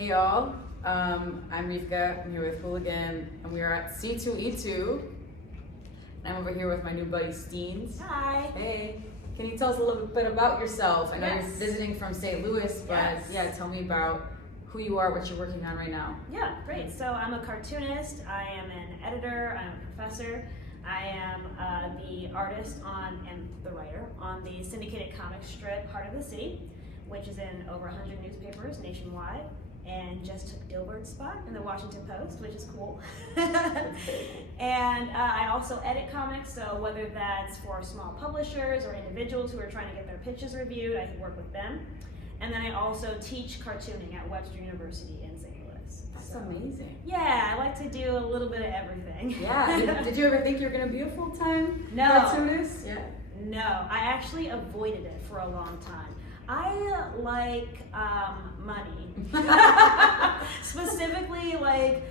Hey y'all, I'm Rivka. I'm here with Hooligan, and we are at C2E2. And I'm over here with my new buddy Steenz. Hi. Hey, can you tell us a little bit about yourself? I know Yes. you're visiting from St. Louis, but Yes. yeah, tell me about who you are, what you're working on right now. Yeah, great. So I'm a cartoonist, I am an editor, I'm a professor, I am the artist and the writer on the syndicated comic strip Heart of the City, which is in over 100 newspapers nationwide, and just took Dilbert's spot in the Washington Post, which is cool. And I also edit comics, so whether that's for small publishers or individuals who are trying to get their pitches reviewed, I work with them. And then I also teach cartooning at Webster University in St. Louis. That's amazing. Yeah, I like to do a little bit of everything. Yeah. Did you ever think you were going to be a full-time No. cartoonist? Yeah. No, I actually avoided it for a long time. I like money. Specifically, like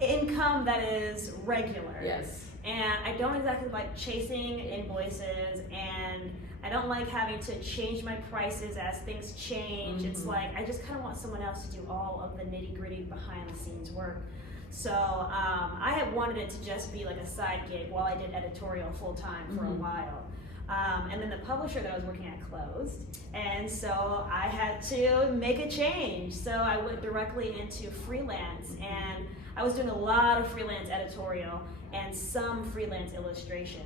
income that is regular. Yes. And I don't exactly like chasing invoices, and I don't like having to change my prices as things change. Mm-hmm. It's like I just kind of want someone else to do all of the nitty-gritty behind-the-scenes work. So I had wanted it to just be like a side gig while I did editorial full-time for a while. And then the publisher that I was working at closed, and so I had to make a change. So I went directly into freelance, and I was doing a lot of freelance editorial and some freelance illustration.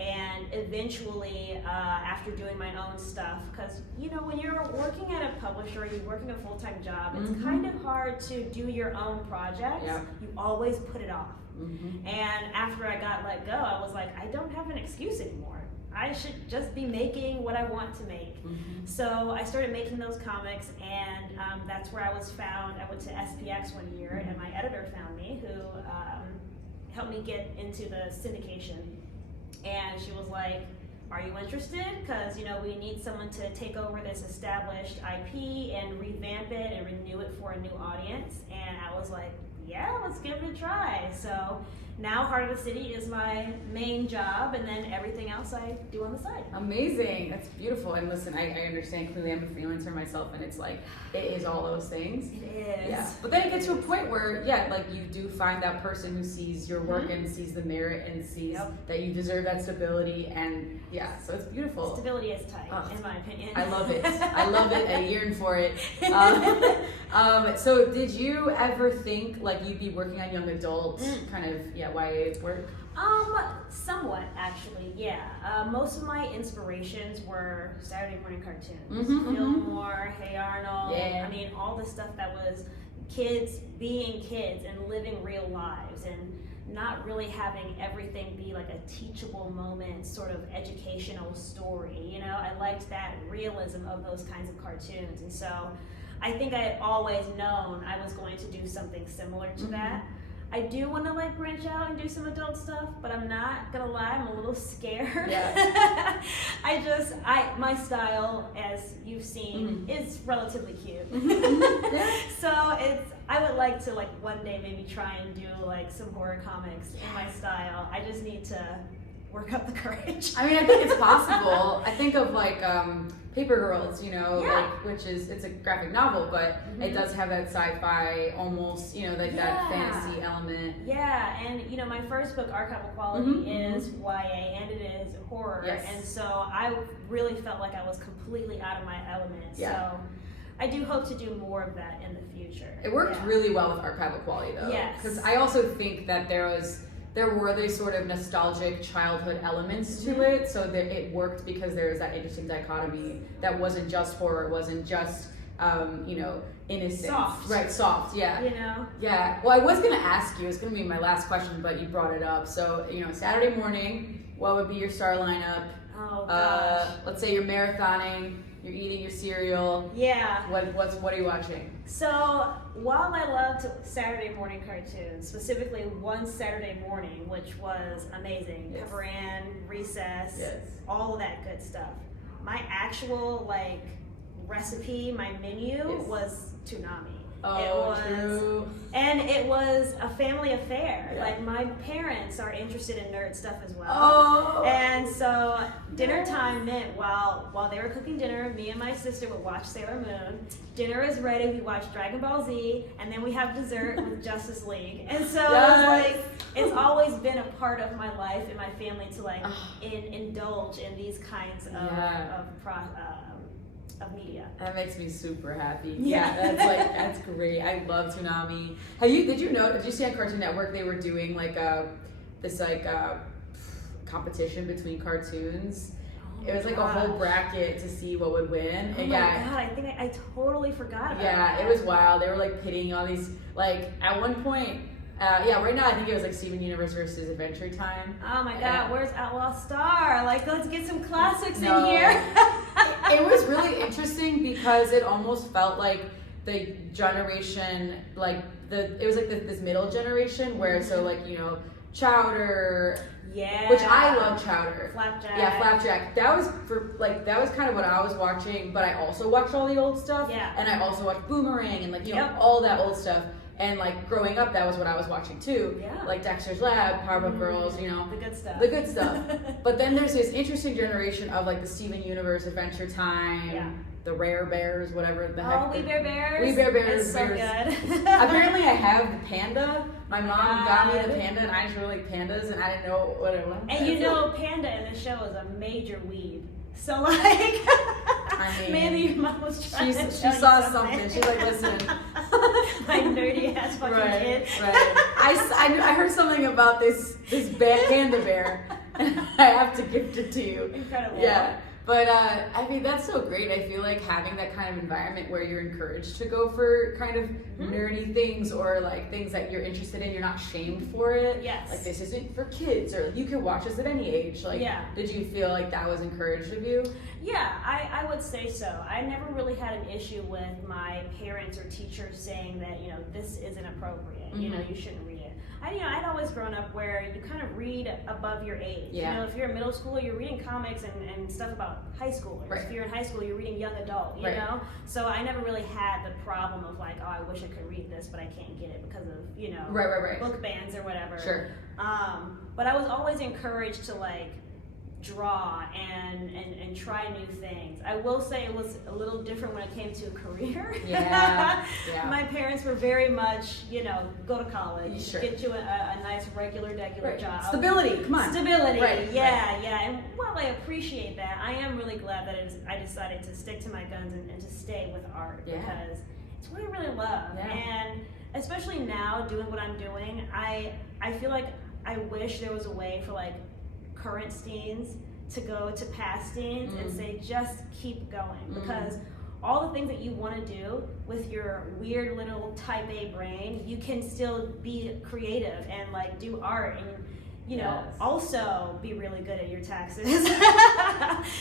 And eventually, after doing my own stuff, because you know, when you're working at a publisher, you're working a full-time job, it's kind of hard to do your own projects. Yeah. You always put it off. Mm-hmm. And after I got let go, I was like, I don't have an excuse anymore. I should just be making what I want to make. Mm-hmm. So I started making those comics, and that's where I was found. I went to SPX one year, and my editor found me, who helped me get into the syndication. And she was like, are you interested? Because, you know, we need someone to take over this established IP and revamp it and renew it for a new audience. And I was like, yeah, let's give it a try. So now Heart of the City is my main job, and then everything else I do on the side. Amazing. That's beautiful. And listen, I understand clearly. I'm a freelancer myself, and it's like, it is all those things. It is. Yeah. But then it gets to a point where, yeah, like you do find that person who sees your work and sees the merit and sees that you deserve that stability. And yeah, so it's beautiful. Stability is tight, in my opinion. I love it. I love it. I yearn for it. So did you ever think like you'd be working on young adult kind of, YA work? Somewhat actually, yeah. Most of my inspirations were Saturday morning cartoons. Fillmore, Hey Arnold. Yeah. I mean, all the stuff that was kids being kids and living real lives and not really having everything be like a teachable moment, sort of educational story. You know, I liked that realism of those kinds of cartoons, and so I think I had always known I was going to do something similar to that. I do want to like branch out and do some adult stuff, but I'm not gonna lie, I'm a little scared. Yeah. My style, as you've seen, is relatively cute. So I would like to like one day maybe try and do like some horror comics in my style. I just need to work up the courage. I mean, I think it's possible. I think of like Paper Girls, you know, like, which is, it's a graphic novel, but it does have that sci-fi almost, you know, like that fantasy element. Yeah, and you know, my first book, Archival Quality, is YA and it is horror. Yes. And so I really felt like I was completely out of my element. Yeah. So I do hope to do more of that in the future. It worked really well with Archival Quality though. Yes. Because I also think that there were these sort of nostalgic childhood elements to it, so that it worked because there was that interesting dichotomy that wasn't just horror, it wasn't just you know, innocent. Soft. Right, soft, yeah. You know? Yeah. Well, I was gonna ask you, it's gonna be my last question, but you brought it up. So, you know, Saturday morning, what would be your star lineup? Oh gosh. Let's say you're marathoning, you're eating your cereal. Yeah. What are you watching? So while I loved Saturday morning cartoons, specifically one Saturday morning, which was amazing, Pepper Ann, Recess, all of that good stuff. My actual like recipe, my menu was Toonami. Oh, true. And it was a family affair. Yeah. Like, my parents are interested in nerd stuff as well. Oh. And so dinner time meant while they were cooking dinner, me and my sister would watch Sailor Moon. Dinner is ready, we watch Dragon Ball Z, and then we have dessert with Justice League. And so it was like, it's always been a part of my life and my family to like indulge in these kinds of media. That makes me super happy. Yeah. That's great. I love Toonami. Did you see on Cartoon Network they were doing like this competition between cartoons? It was like a whole bracket to see what would win. Oh my god, I think I totally forgot about that. Yeah, it was wild. They were like pitting all these, like at one point, right now I think it was like Steven Universe versus Adventure Time. Oh my god, where's Outlaw Star? Like, let's get some classics in No. here. It was really interesting because it almost felt like the generation, it was like this middle generation where, so like, you know, Chowder. Yeah. Which I love Chowder. Flapjack. Yeah, Flapjack. That was kind of what I was watching, but I also watched all the old stuff. Yeah. And I also watched Boomerang and like, you know, all that old stuff. And like growing up, that was what I was watching too. Yeah. Like Dexter's Lab, Powerpuff Girls, you know. The good stuff. The good stuff. But then there's this interesting generation of like the Steven Universe, Adventure Time, the Rare Bears, whatever the heck. Oh, We Bear Bears. We Bear Bears. It's so good. Apparently I have the panda. My mom got me the God. panda and I just really like pandas and I didn't know what it was. And you know, Panda in the show is a major weeb. So like, I mean, maybe your mom was trying to she tell saw you something. She's like, listen. My nerdy ass fucking kid. Right. I heard something about this panda bear, and I have to gift it to you. Incredible. Yeah. But I mean, that's so great. I feel like having that kind of environment where you're encouraged to go for kind of nerdy things or like things that you're interested in, you're not shamed for it. Yes. Like, this isn't for kids, or you can watch this at any age. Like, did you feel like that was encouraged of you? Yeah, I would say so. I never really had an issue with my parents or teachers saying that, you know, this isn't appropriate. You know, you shouldn't read it. I'd always grown up where you kind of read above your age. Yeah. You know, if you're in middle school, you're reading comics and stuff about high schoolers. Right. If you're in high school, you're reading young adult, you know? So I never really had the problem of like, oh, I wish I could read this, but I can't get it because of, you know, book bans or whatever. Sure. But I was always encouraged to like draw and try new things. I will say it was a little different when it came to career. Yeah. My parents were very much, you know, go to college, get you a nice regular job. Stability, come on. Stability, yeah. And while I appreciate that, I am really glad that I decided to stick to my guns and to stay with art because it's what I really love. Yeah. And especially now doing what I'm doing, I feel like I wish there was a way for like current Steenz to go to past Steenz and say, just keep going, because all the things that you want to do with your weird little type A brain, you can still be creative and like do art and, you know, also be really good at your taxes.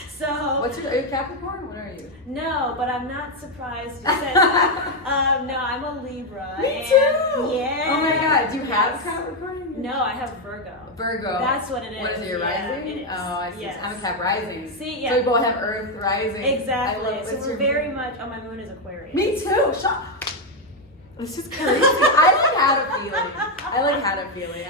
So are you Capricorn? What are you? No, but I'm not surprised you said that. No, I'm a Libra. Me too. Yeah. Oh my god, do you have Capricorn? No, I have Virgo. Virgo. That's what it is. What is it, your rising? It is. Oh, I see. Yes. I'm a Cap rising. See, So we both have Earth rising. Exactly. I love, so we're very much, my moon is Aquarius. Me too. This is crazy. I like had a feeling.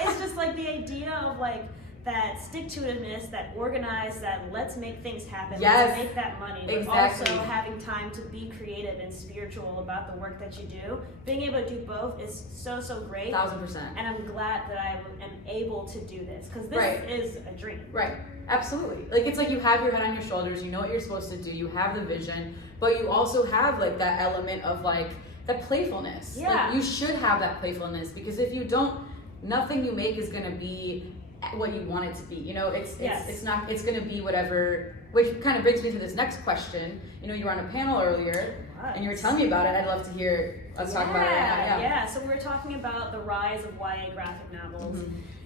It's just like the idea of like that stick-to-itiveness, that organized, that let's make things happen, let's make that money, but also having time to be creative and spiritual about the work that you do. Being able to do both is so great. 1000%. And I'm glad that I am able to do this, because this is a dream. Right. Absolutely. Like, it's like you have your head on your shoulders, you know what you're supposed to do, you have the vision, but you also have like that element of like that playfulness. Yeah. Like, you should have that playfulness, because if you don't, nothing you make is going to be what you want it to be. You know, it's going to be whatever, which kind of brings me to this next question. You know, you were on a panel earlier and you were telling me about it. I'd love to hear us talk about it right now. Yeah, so we were talking about the rise of YA graphic novels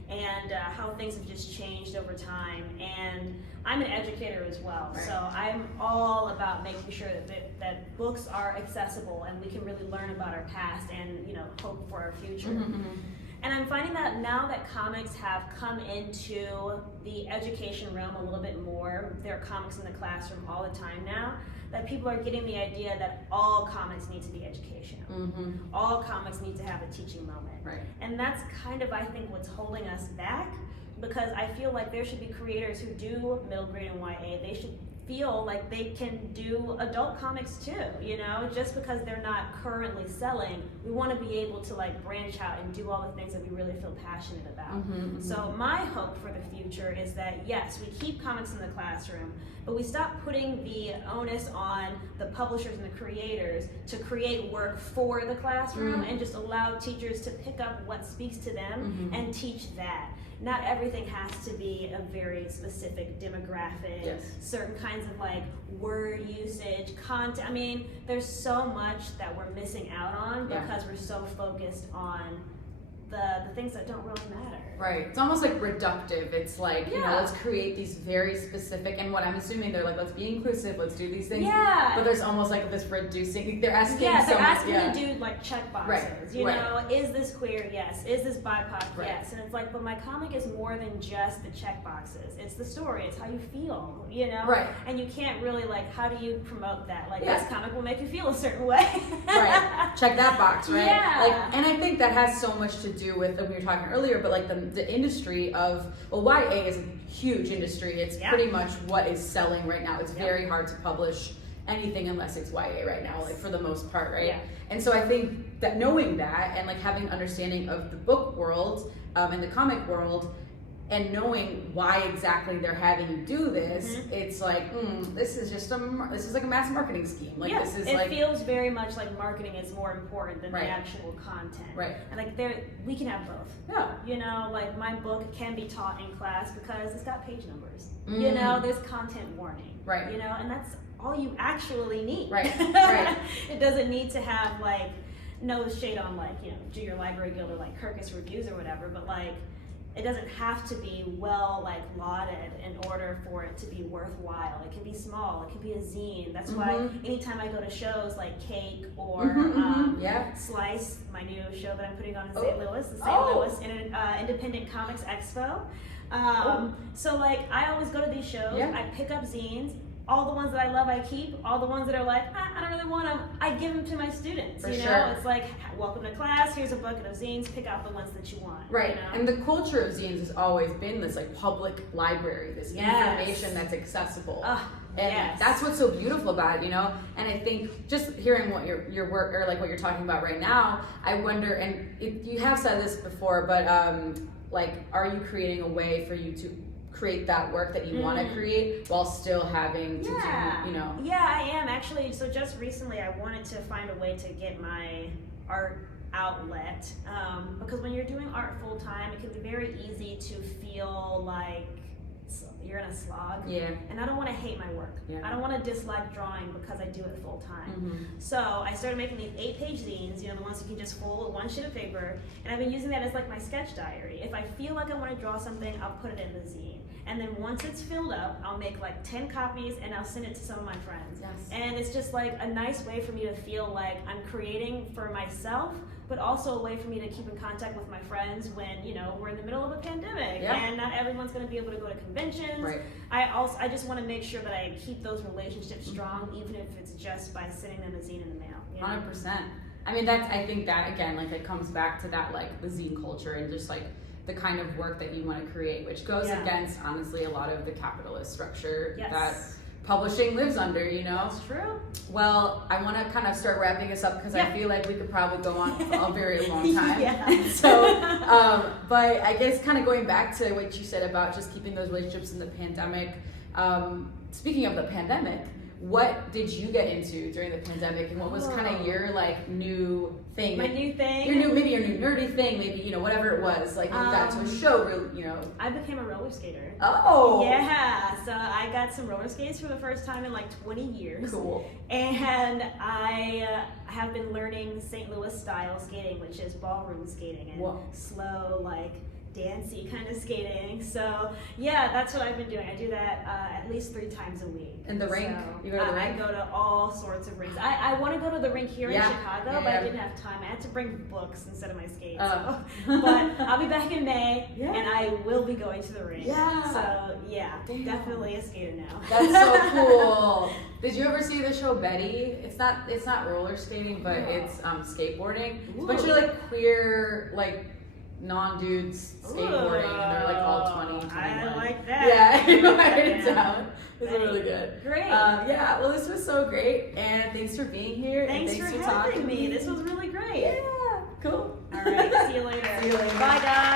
and how things have just changed over time. And I'm an educator as well, so I'm all about making sure that books are accessible and we can really learn about our past and, you know, hope for our future. And I'm finding that now that comics have come into the education realm a little bit more, there are comics in the classroom all the time now, that people are getting the idea that all comics need to be educational. Mm-hmm. All comics need to have a teaching moment. Right. And that's kind of, I think, what's holding us back, because I feel like there should be creators who do middle grade and YA. They should feel like they can do adult comics too, you know? Just because they're not currently selling, we want to be able to like branch out and do all the things that we really feel passionate about. Mm-hmm. So my hope for the future is that, yes, we keep comics in the classroom, but we stop putting the onus on the publishers and the creators to create work for the classroom, and just allow teachers to pick up what speaks to them and teach that. Not everything has to be a very specific demographic, Yes. certain kinds of like word usage, content. I mean, there's so much that we're missing out on because we're so focused on the things that don't really matter. Right. It's almost like reductive. It's like, you know, let's create these very specific, and what I'm assuming they're like, let's be inclusive, let's do these things. Yeah. But there's almost like this reducing, they're asking they're so asking much. you to do like check boxes. Right. You know, is this queer? Yes. Is this BIPOC? Right. Yes. And it's like, but my comic is more than just the check boxes. It's the story. It's how you feel, you know? Right. And you can't really like, how do you promote that? Like this comic will make you feel a certain way. Right. Check that box, right? Yeah. Like, and I think that has so much to do with, we were talking earlier, but like the industry of, well, YA is a huge industry. It's pretty much what is selling right now. It's very hard to publish anything unless it's YA right now, like for the most part, right? Yeah. And so I think that knowing that and like having an understanding of the book world and the comic world, and knowing why exactly they're having you do this, it's like, this is just this is like a mass marketing scheme. Like this is it feels very much like marketing is more important than Right. the actual content. Right. And like we can have both. Yeah. You know, like my book can be taught in class because it's got page numbers. You know, there's content warning. Right. You know, and that's all you actually need. Right. Right. It doesn't need to have like no shade on like, you know, Junior Library Guild or like Kirkus reviews or whatever, but like it doesn't have to be well like lauded in order for it to be worthwhile. It can be small, it can be a zine. That's why anytime I go to shows like Cake or Slice, my new show that I'm putting on in St. Louis, the St. Louis Independent Comics Expo. So like I always go to these shows, I pick up zines. All the ones that I love, I keep. All the ones that are like, I don't really want them, I give them to my students. For you know, sure. It's like, welcome to class. Here's a bucket of zines. Pick out the ones that you want. Right. You know? And the culture of zines has always been this like public library, this information that's accessible. And that's what's so beautiful about it, you know? And I think just hearing what your work, or like what you're talking about right now, I wonder, and you have said this before, but like, are you creating a way for you to create that work that you want to create while still having to do, you know? Yeah, I am actually. So just recently I wanted to find a way to get my art outlet, because when you're doing art full time, it can be very easy to feel like you're in a slog. Yeah. And I don't want to hate my work. Yeah. I don't want to dislike drawing because I do it full time. So I started making these 8-page zines, you know, the ones you can just fold one sheet of paper, and I've been using that as like my sketch diary. If I feel like I want to draw something, I'll put it in the zine. And then once it's filled up, I'll make like 10 copies and I'll send it to some of my friends. Yes. And it's just like a nice way for me to feel like I'm creating for myself, but also a way for me to keep in contact with my friends when, you know, we're in the middle of a pandemic and not everyone's going to be able to go to conventions. Right. I just want to make sure that I keep those relationships strong, even if it's just by sending them a zine in the mail. You know? 100%. I mean, I think that again, like it comes back to that, like the zine culture and just like the kind of work that you want to create, which goes against, honestly, a lot of the capitalist structure that publishing lives under, you know? That's true. Well, I want to kind of start wrapping us up because I feel like we could probably go on for a very long time. So, but I guess kind of going back to what you said about just keeping those relationships in the pandemic. Speaking of the pandemic, what did you get into during the pandemic, and what was kind of your like new thing? My new thing? Maybe your new nerdy thing, maybe, you know, whatever it was. Like you got to a show, you know. I became a roller skater. Oh! Yeah, so I got some roller skates for the first time in like 20 years. Cool. And I have been learning St. Louis style skating, which is ballroom skating and slow, like dancey kind of skating. So yeah, that's what I've been doing. I do that at least 3 times a week. And the rink? So, You go to the rink? I go to all sorts of rinks. I want to go to the rink here in Chicago, but I didn't have time. I had to bring books instead of my skates. So. But I'll be back in May, and I will be going to the rink. Yeah. So yeah, definitely a skater now. That's so cool. Did you ever see the show Betty? It's not roller skating, but it's skateboarding. It's a bunch of like queer, like non-dudes skateboarding, and they're like all 20, 21. I like that. Yeah, you write it down. It's really good. Great. Yeah, well, this was so great, and thanks for being here. Thanks and for thanks having talking me. This was really great. Yeah, cool. All right, see you later. See you later. Bye, guys.